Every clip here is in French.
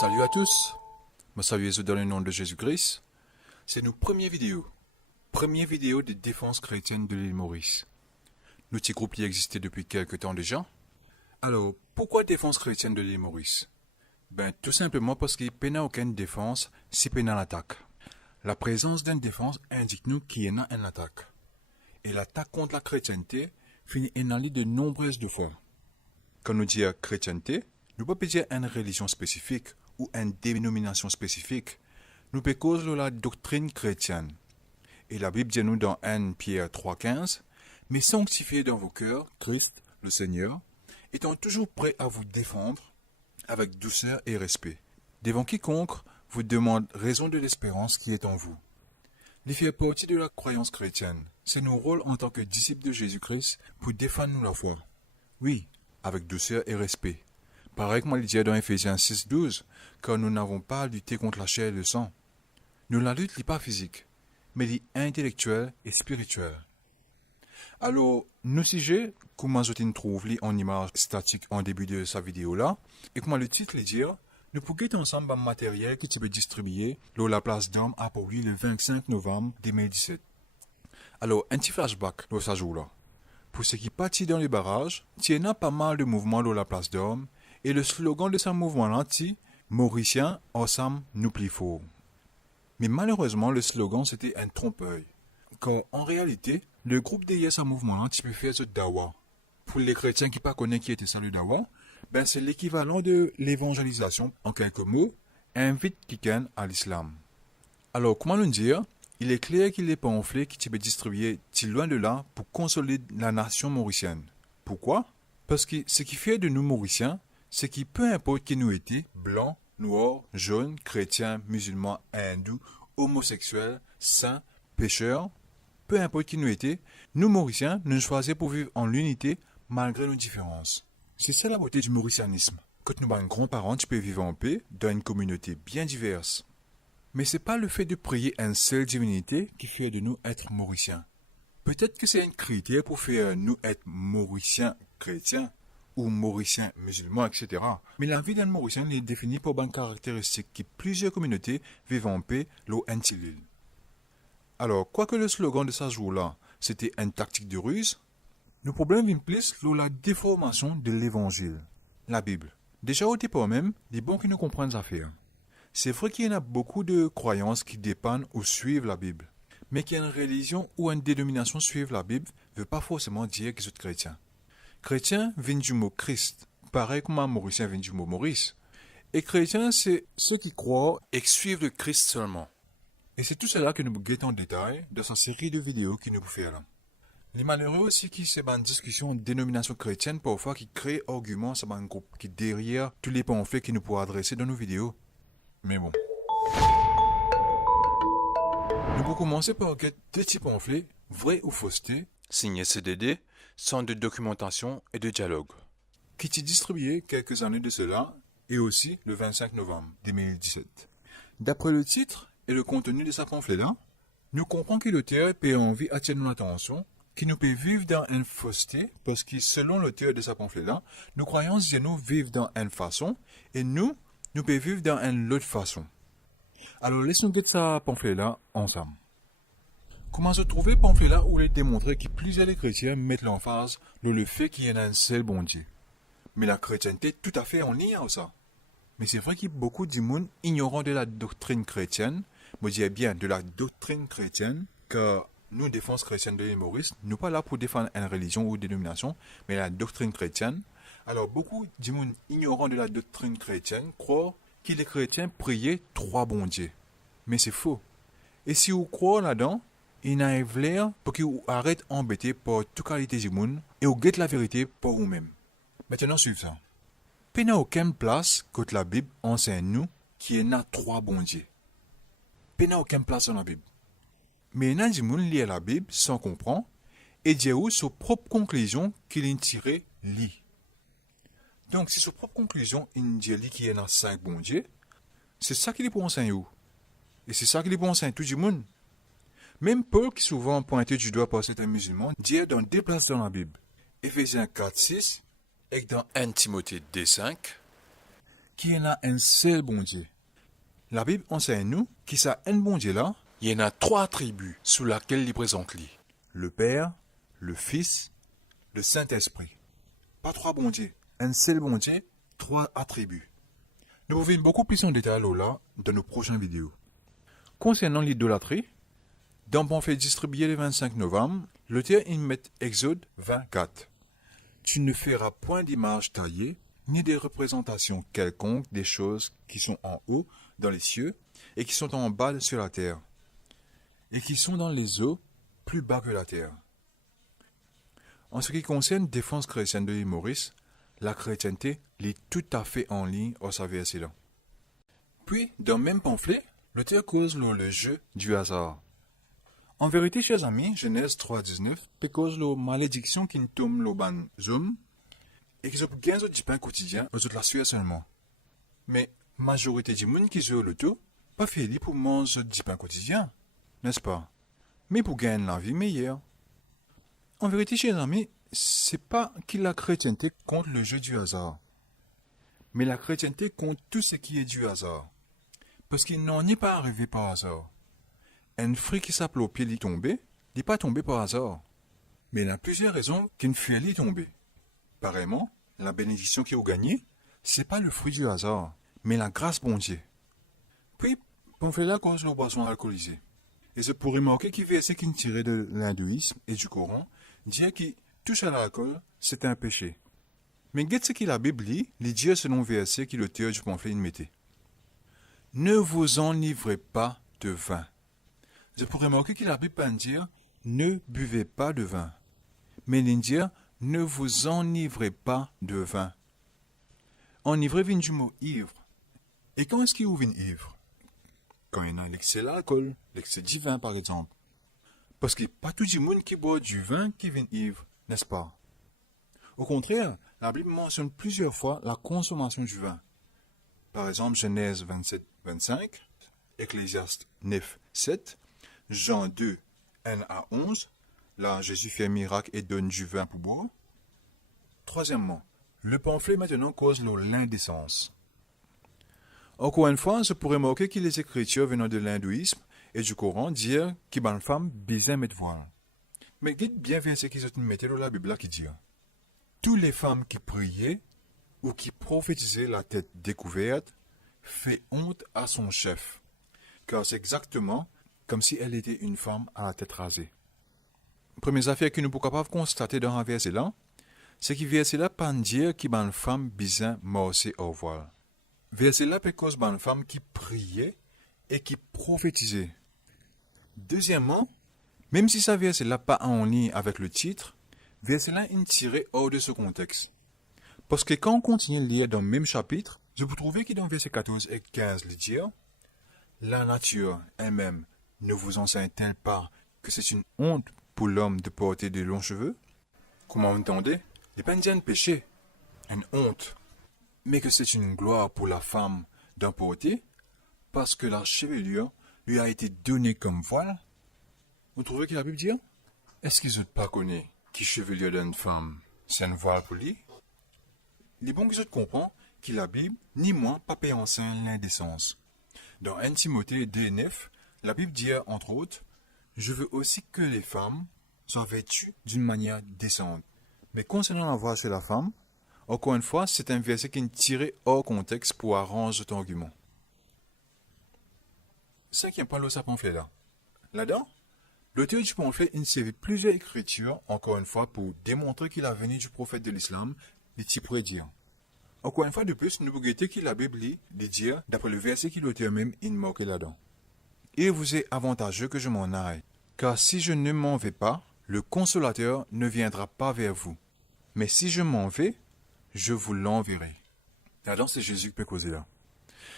Salut à tous, me saluez dans le nom de Jésus-Christ. C'est nos première vidéo de défense chrétienne de l'île Maurice. Notre petit groupe y existait depuis quelque temps déjà. Alors, pourquoi défense chrétienne de l'île Maurice? Tout simplement parce qu'il n'y a aucune défense si il y a une attaque. La présence d'une défense indique nous qu'il y a une attaque. Et l'attaque contre la chrétienté finit en aller de nombreuses fois. Quand nous disons chrétienté, nous ne pouvons pas dire une religion spécifique ou une dénomination spécifique. Nous pouvons causer la doctrine chrétienne. Et la Bible dit nous dans 1 Pierre 3,15, « Mais sanctifiez dans vos cœurs Christ, le Seigneur, étant toujours prêt à vous défendre avec douceur et respect, devant quiconque vous demande raison de l'espérance qui est en vous. » Il fait partie de la croyance chrétienne. C'est nos rôles en tant que disciples de Jésus-Christ pour défendre nous la foi. Oui, avec douceur et respect. Pareil comme il dit dans Ephésiens 6,12, car nous n'avons pas à lutter contre la chair et le sang. Nous la lutte n'est pas physique, mais elle est intellectuelle et spirituelle. Alors, nos sujets, comment je trouve en image statique en début de sa vidéo là, et comment le titre le dire, nous pouvons get ensemble un matériel qui peut distribuer lors la place d'Homme à Paris le 25 novembre 2017. Alors, un petit flashback dans ce jour-là. Pour ceux qui partent dans les barrages, il y a pas mal de mouvements dans la place d'Homme, et le slogan de ce mouvement-là, c'est « Mauriciens, ensemble, nous plus fort ». Mais malheureusement, le slogan, c'était un trompe-œil. Car en réalité, le groupe derrière ce mouvement-là, tu peux faire ce dawa. Pour les chrétiens qui ne connaissent pas qui était ça le dawa, c'est l'équivalent de l'évangélisation. En quelques mots, invite quelqu'un à l'islam. Alors, comment le dire? Il est clair qu'il est pamphlet qui peut distribuer si loin de là pour consolider la nation mauricienne. Pourquoi? Parce que ce qui fait de nous Mauriciens, c'est que peu importe qui nous étions, blancs, noirs, jaunes, chrétiens, musulmans, hindous, homosexuels, saints, pécheurs, peu importe qui nous étions, nous Mauriciens nous choisissons pour vivre en l'unité malgré nos différences. C'est ça la beauté du mauricianisme. Quand nous sommes grands-parents, tu peux vivre en paix dans une communauté bien diverse. Mais ce n'est pas le fait de prier une seule divinité qui fait de nous être mauriciens. Peut-être que c'est un critère pour faire nous être mauriciens chrétiens ou mauriciens musulmans, etc. Mais la vie d'un mauricien est définie par une caractéristique que plusieurs communautés vivent en paix l'eau l'île. Alors, quoique le slogan de ce jour-là, c'était une tactique de ruse, le problème vient plus dans la déformation de l'évangile, la Bible. Déjà au départ même, les bons qui nous comprennent affaires. C'est vrai qu'il y en a beaucoup de croyances qui dépendent ou suivent la Bible. Mais qu'une religion ou une dénomination suive la Bible ne veut pas forcément dire qu'ils sont chrétiens. Chrétien vient du mot Christ, pareil comme un Mauricien vient du mot Maurice. Et chrétien, c'est ceux qui croient et qui suivent le Christ seulement. Et c'est tout cela que nous guettons en détail dans cette série de vidéos que nous faisons là. Les malheureux aussi qui c'est une discussion en dénomination chrétienne parfois qui crée arguments sur un groupe qui derrière tous les pamphlets que nous pourrons adresser dans nos vidéos. Mais bon. Nous pouvons commencer par deux petits pamphlets, vrais ou faussetés, signés CDD, sans de documentation et de dialogue, qui étaient distribués quelques années de cela, et aussi le 25 novembre 2017. D'après le titre et le contenu de ce pamphlet-là, nous comprenons que l'auteur peut envie attirer notre attention, qui nous peut vivre dans une fausseté, parce que selon l'auteur de ce pamphlet-là, nos croyances et nous vivent dans une façon, et nous pouvons vivre dans une autre façon. Alors, laissons nous ce pamphlet-là ensemble. Comment se trouver pamphlet-là où il est démontré que plusieurs des chrétiens mettent l'emphase sur le fait qu'il y a un seul bon Dieu. Mais la chrétienté, tout à fait en lien avec ça. Mais c'est vrai qu'il y a beaucoup de monde ignorant de la doctrine chrétienne, me dis bien de la doctrine chrétienne, car nous, défense chrétienne de l'île Maurice, nous pas là pour défendre une religion ou une dénomination, mais la doctrine chrétienne. Alors, beaucoup de monde ignorant de la doctrine chrétienne croient que les chrétiens priaient trois bons dieux. Mais c'est faux. Et si vous croyez là-dedans, il n'a l'air pour que vous arrêtez d'embêter par toute qualité du monde et vous guettez la vérité pour vous-même. Maintenant, suivez ça. Il n'y a aucune place que la Bible enseigne nous qu'il y a trois bons dieux. Il n'y a aucune place dans la Bible. Mais il y a des gens qui lisent la Bible sans comprendre et disent sa propre conclusion qu'il a tirée lit. Donc, si sa propre conclusion dit qu'il y a cinq bons dieux, c'est ça qu'il est pour enseigner. Et c'est ça qu'il est pour enseigner tout le monde. Même Paul, qui souvent pointé du doigt par certains musulmans, dit dans deux places dans la Bible, Éphésiens 4, 6, et dans 1 Timothée 2, 5, qu'il y en a un seul bon Dieu. La Bible enseigne nous qu'il y a un bon Dieu là. Il y en a 3 attributs sous lesquels il présente lui. Le Père, le Fils, le Saint-Esprit. Pas 3 bons dieux. Un seul bon Dieu, 3 attributs. Nous pouvons voir beaucoup plus en détail là dans nos prochaines vidéos. Concernant l'idolâtrie, dans le pamphlet distribué le 25 novembre, l'auteur y met Exode 24. Tu ne feras point d'image taillée, ni des représentations quelconques des choses qui sont en haut dans les cieux et qui sont en bas sur la terre, et qui sont dans les eaux plus bas que la terre. En ce qui concerne la défense chrétienne de l'île Maurice, la chrétienté est tout à fait en ligne au sa verset-là. Puis, dans le même pamphlet, l'auteur cause le jeu du hasard. En vérité, chers amis, Genèse 3.19, cause la malédiction qui tombe le ban hommes et qui ont gagné du pain quotidien aux autres la sueur seulement. Mais, majorité du monde qui joue le tout, pas fait pour manger du pain quotidien, n'est-ce pas? Mais pour gagner la vie meilleure. En vérité, chers amis, c'est pas que la chrétienté contre le jeu du hasard, mais la chrétienté contre tout ce qui est du hasard. Parce qu'il n'en est pas arrivé par hasard. Un fruit qui s'appelle au pied d'y tomber, n'est pas tombé par hasard. Mais il y a plusieurs raisons qu'une fruit est tombé. Pareillement, la bénédiction qui a gagné, c'est pas le fruit du hasard, mais la grâce bon Dieu. Puis, on fait la cause de boisson alcoolisée. Et c'est pour remarquer qu'il verset qui tiré de l'hindouisme et du Coran, dit que touche à l'alcool, c'est un péché. Mais qu'est-ce ce que la Bible dit, les dieux selon verset qui l'auteur du pamphlet mettait. Ne vous enivrez pas de vin. Je pourrais remarquer que la Bible peut dire ne buvez pas de vin. Mais il dit ne vous enivrez pas de vin. Enivrer vient du mot ivre. Et quand est-ce qu'il vous vient ivre? Quand il y a l'excès d'alcool, l'excès du vin par exemple. Parce qu'il n'y a pas tout le monde qui boit du vin qui vient ivre, n'est-ce pas? Au contraire, la Bible mentionne plusieurs fois la consommation du vin. Par exemple, Genèse 27, 25, Ecclésiaste 9, 7, Jean 2, 1 à 11, là Jésus fait un miracle et donne du vin pour boire. Troisièmement, le pamphlet maintenant cause l'indécence. Encore une fois, je pourrais remarquer que les écritures venant de l'hindouisme et du Coran disent qu'une bonne femme bien mettre voile. Mais dites bien verset qu'ils ont mis dans la Bible qui dit toutes les femmes qui priaient ou qui prophétisaient la tête découverte fait honte à son chef, car c'est exactement comme si elle était une femme à la tête rasée. Première affaire que nous pouvons pas constater dans un verset là, c'est que verset là pas dire qu'une bonne femme bien morcée au voile. Verset là peut cause bonne femme qui priait et qui prophétisait. Deuxièmement, même si ça verset là pas en ligne avec le titre, verset là est tiré hors de ce contexte. Parce que quand on continue à lire dans le même chapitre, je peux trouver que dans verset 14 et 15, il dit la nature elle-même ne vous enseigne-t-elle pas que c'est une honte pour l'homme de porter de longs cheveux? Comment vous entendez? Il n'est pas un péché, une honte, mais que c'est une gloire pour la femme d'en porter, parce que la chevelure lui a été donnée comme voile. Vous trouvez que la Bible dit? Est-ce qu'ils n'ont pas connu qui chevelure d'une femme, c'est un voile pour lui? Il est bon qu'ils comprennent que la Bible, ni moi, pas paye en scène l'indécence. Dans 1 Timothée 2,9, la Bible dit, entre autres, « Je veux aussi que les femmes soient vêtues d'une manière décente. » Mais concernant la voix sur la femme, encore une fois, c'est un verset qui est tiré hors contexte pour arranger ton argument. Cinquième point de ce pamphlet là. Là-dedans, l'auteur du pamphlet insère plusieurs écritures, encore une fois, pour démontrer qu'il a venu du prophète de l'islam, les types prédire. Encore une fois de plus, nous pouvons que la Bible dit, dire, d'après le verset qu'il l'auteur même il marqué là-dedans. Il vous est avantageux que je m'en aille, car si je ne m'en vais pas, le consolateur ne viendra pas vers vous. Mais si je m'en vais, je vous l'enverrai. Là-dedans, c'est Jésus qui peut causer là.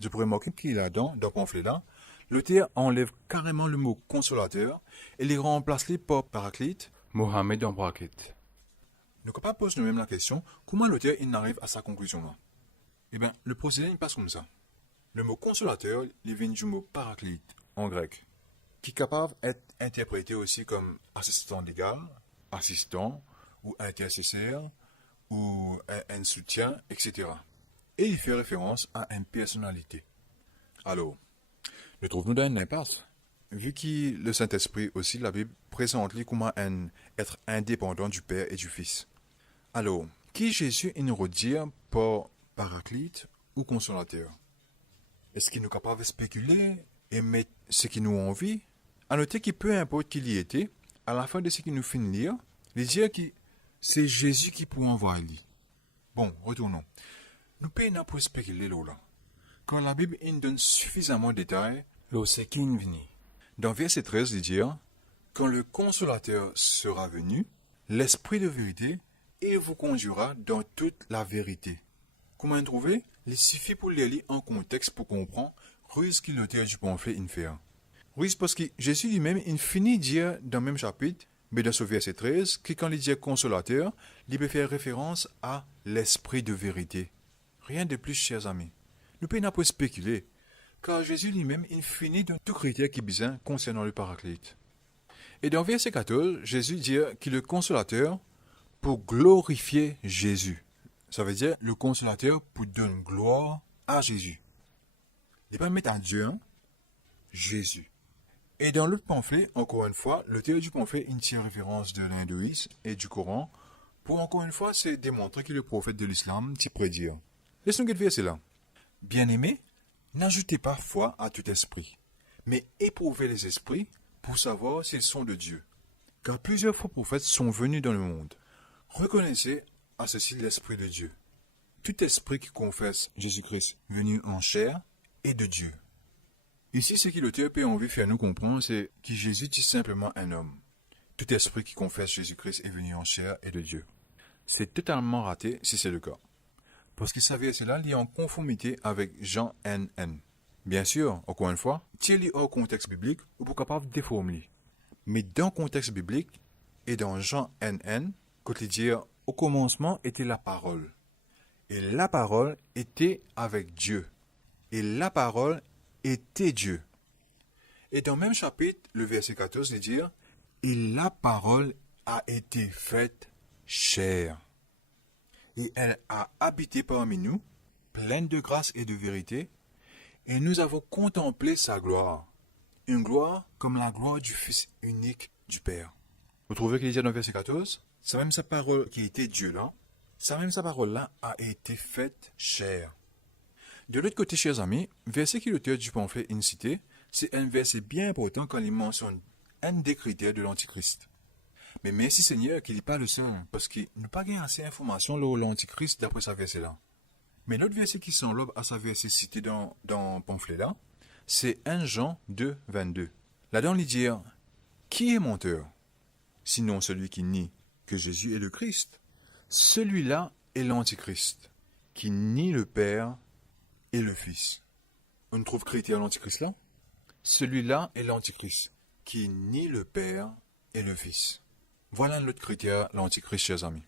Je pourrais remarquer qu'il a dans le pamphlet là, l'auteur enlève carrément le mot consolateur et les remplace par paraclite, Mohammed en bracket. Nous ne pouvons pas poser nous-mêmes la question, comment l'auteur il arrive à sa conclusion là? Eh bien, le procédé il passe comme ça. Le mot consolateur, il vient du mot paraclite, en grec, qui est capable d'être interprété aussi comme assistant légal, assistant, ou intercesseur, ou un soutien, etc. et il fait référence à une personnalité. Alors, nous trouvons-nous dans une impasse. Vu que le Saint-Esprit aussi, la Bible présente-lui comme un être indépendant du Père et du Fils. Alors, qui Jésus nous redire par paraclite ou consolateur? Est-ce qu'il nous est capable de spéculer et mettre ce qui nous envie? À noter que peu importe qui y était, à la fin de ce qui nous finit de lire, il dit que c'est Jésus qui peut envoyer lui. Bon, retournons. Nous payons pour spéculer là. Quand la Bible nous donne suffisamment de détails, là c'est qui venu. Dans verset 13, il dit, quand le consolateur sera venu, l'esprit de vérité, il vous conduira dans toute la vérité. Comment trouver? Il suffit pour lire en contexte pour comprendre ce qu'il l'auteur du pamphlet in fait. Oui, parce que Jésus lui-même, il finit de dire dans le même chapitre, mais dans ce verset 13, que quand il dit consolateur, il peut faire référence à l'esprit de vérité. Rien de plus, chers amis. Nous pouvons pas spéculer, car Jésus lui-même, il finit de tout critère qui est besoin concernant le paraclite. Et dans verset 14, Jésus dit qu'il est le consolateur pour glorifier Jésus. Ça veut dire le consolateur pour donner gloire à Jésus. Il ne pas mettre à Dieu, Jésus. Et dans l'autre pamphlet, encore une fois, l'auteur du pamphlet il tire référence de l'hindouisme et du Coran pour encore une fois c'est démontrer que le prophète de l'islam t'y prédire. Laissons nous verset là. Bien-aimés, n'ajoutez pas foi à tout esprit, mais éprouvez les esprits pour savoir s'ils sont de Dieu. Car plusieurs faux prophètes sont venus dans le monde. Reconnaissez à ceci l'esprit de Dieu. Tout esprit qui confesse Jésus-Christ venu en chair est de Dieu. Ici, ce que l'auteur peut envie de faire nous comprendre, c'est que Jésus est simplement un homme. Tout esprit qui confesse Jésus-Christ est venu en chair est de Dieu. C'est totalement raté si c'est le cas. Parce que ça verset-là est en conformité avec Jean N.N. Bien sûr, encore une fois, tirez hors contexte biblique ou pour capable de déformer. Mais dans le contexte biblique et dans Jean N.N., quand il dit au commencement était la parole. Et la parole était avec Dieu. Et la parole était Dieu. Et dans le même chapitre, le verset 14, il dit et la parole a été faite chair. Et elle a habité parmi nous, pleine de grâce et de vérité, et nous avons contemplé sa gloire. Une gloire comme la gloire du Fils unique du Père. Vous trouvez qu'il dit dans le verset 14? C'est même sa parole qui était Dieu là. C'est même sa parole là a été faite chair. De l'autre côté, chers amis, verset que l'auteur du pamphlet incité, c'est un verset bien important quand il mentionne un des critères de l'Antichrist. Mais merci Seigneur qu'il n'est pas le seul, parce qu'il n'a pas gagné assez d'informations sur l'Antichrist d'après sa verset-là. Mais l'autre verset qui s'enlobe à sa verset cité dans le pamphlet-là, c'est 1 Jean 2, 22. Là-dedans, il dit « Qui est menteur? Sinon celui qui nie que Jésus est le Christ. Celui-là est l'Antichrist, qui nie le Père et le Fils. » On trouve critère l'Antichrist là? Celui-là est l'Antichrist, qui nie le Père et le Fils. Voilà l'autre critère, l'Antichrist, chers amis.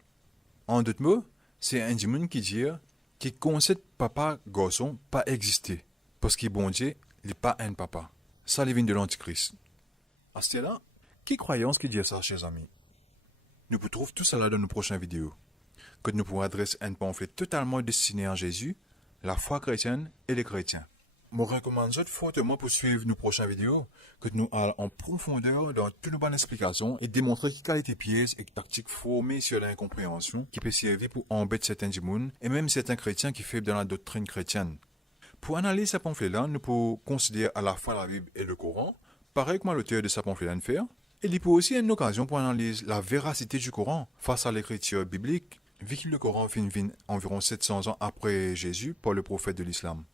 En d'autres mots, c'est un démon qui dit qu'il concède papa garçon pas exister, parce qu'il bon Dieu, il n'est pas un papa. Ça, il vient de l'Antichrist. À ce là, qui croyance qui dit ça, chers amis? Nous pouvons trouver tout cela dans nos prochaines vidéos, que nous pourrons adresser un pamphlet totalement destiné à Jésus, la foi chrétienne et les chrétiens. Je vous recommande fortement pour suivre nos prochaines vidéos, que nous allons en profondeur dans toutes nos bonnes explications et démontrer quelle qualité pièges et tactiques formées sur l'incompréhension qui peut servir pour embêter certains démons et même certains chrétiens qui faiblent dans la doctrine chrétienne. Pour analyser ce pamphlet-là, nous pouvons considérer à la fois la Bible et le Coran, pareil comme l'auteur de ce pamphlet-là de faire, et il peut aussi être une occasion pour analyser la véracité du Coran face à l'écriture biblique, vu que le Coran vient environ 700 ans après Jésus par le prophète de l'islam.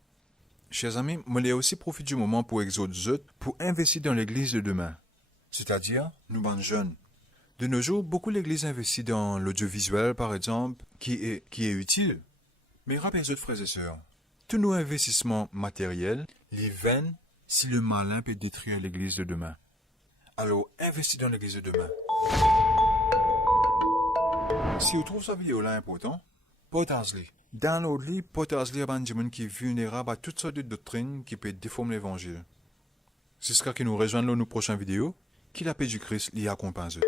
Chers amis, je aussi profite du moment pour exhorter pour investir dans l'église de demain, c'est-à-dire nous bandes jeunes. De nos jours, beaucoup l'église investit dans l'audiovisuel, par exemple, qui est utile. Mais rappelez les autres frères et sœurs, tous nos investissements matériels, les vaines, si le malin peut détruire l'église de demain. Alors, investissez dans l'église de demain. Si vous trouvez cette vidéo-là importante, partagez-la. Download-la, partagez-la à des gens qui sont vulnérables à toutes sortes de doctrines qui peuvent déformer l'évangile. C'est ce qui nous rejoint dans nos prochaines vidéos. Que la paix du Christ l'y accompagne.